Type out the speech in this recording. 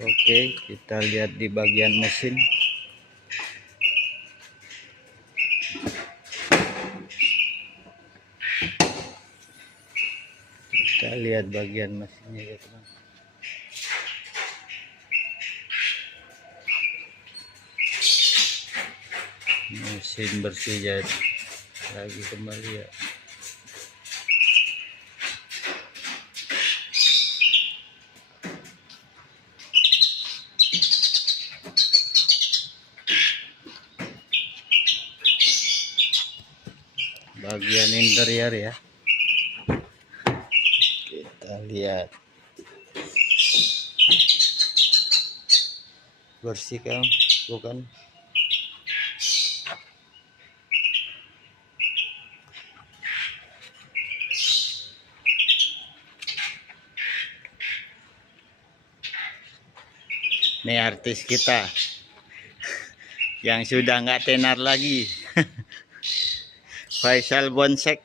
Oke, kita lihat di bagian mesin. Kita lihat bagian mesinnya ya teman. Mesin bersih jadi lagi kembali ya. Bagian interior ya, kita lihat bersih kan, bukan? Ini artis kita yang sudah nggak tenar lagi. Faisal Bonsek.